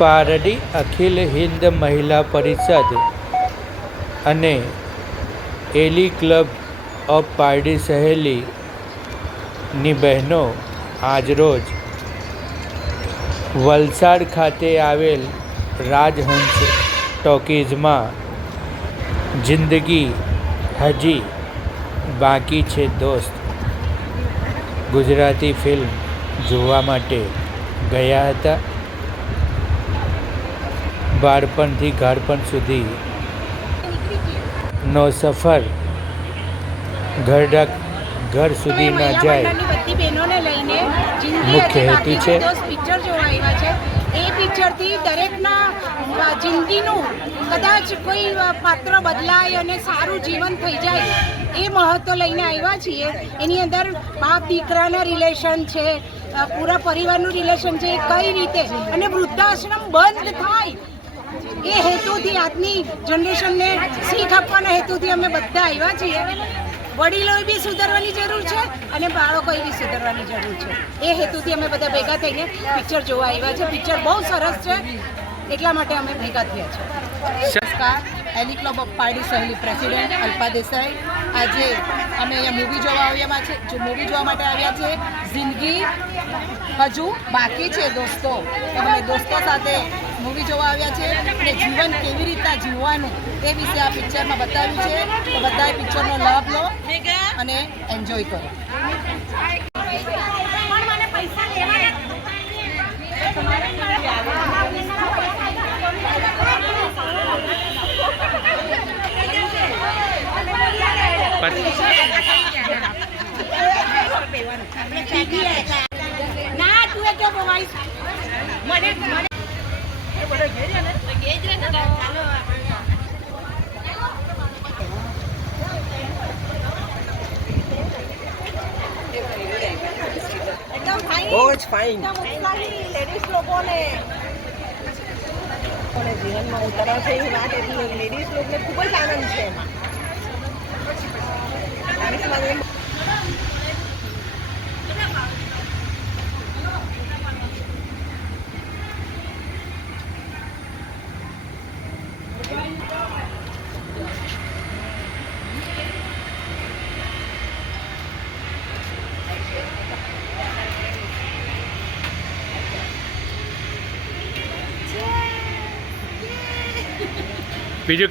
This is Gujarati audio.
પારડી અખિલ હિન્દ મહિલા પરિષદ અને એલી ક્લબ ઓફ પારડી સહેલીની બહેનો આજરોજ વલસાડ ખાતે આવેલ રાજહંસ ટોકીઝમાં જિંદગી હજી બાકી છે દોસ્ત ગુજરાતી ફિલ્મ જોવા માટે ગયા હતા. બાળપણથી ઘાડપણ સુધીનો સફર ઘર સુધી ન જાય બધી બહેનોને લઈને મુખ્ય હેતુ છે. પિક્ચર જોવા આવ્યા છે. એ પિક્ચરથી દરેકના જિંદગીનું કદાચ કોઈ પાત્ર બદલાય અને સારું જીવન થઈ જાય એ મહત્વ લઈને આવ્યા છીએ. એની અંદર બાપ દીકરાના રિલેશન છે, પૂરા પરિવારનું રિલેશન છે, કઈ રીતે અને વૃદ્ધાશ્રમ બંધ થાય એ હેતુથી આજની જનરેશનને શીખ આપવાના હેતુથી અમે બધા આવ્યા છીએ. વડીલોએ બી સુધારવાની જરૂર છે અને બાળકોએ બી સુધારવાની જરૂર છે. એ હેતુથી અમે બધા ભેગા થઈને પિક્ચર જોવા આવ્યા છે. પિક્ચર બહુ સરસ છે, એટલા માટે અમે ભેગા થયા છે. નમસ્કાર, એલી ક્લબ ઓફ પારડી સહેલી પ્રેસિડેન્ટ અલ્પા દેસાઈ. આજે અમે અહીંયા મૂવી જોવા માટે આવ્યા છે. જિંદગી હજુ બાકી છે દોસ્તો. અમે દોસ્તો સાથે મૂવી જોવા આવ્યા છે અને જીવન કેવી રીતના જીવવાનું એ વિશે આ પિક્ચરમાં બતાવ્યું છે. તો બધાએ પિક્ચરનો લાભ લો અને એન્જોય કરો. ના તું એ કેવો વોઇસ મને લેડીઝ લોકોને જીવનમાં ઉતરવા છે એ વાત એટલી લેડીઝ લોકોને ખૂબ જ આનંદ છે એમાં. બીજું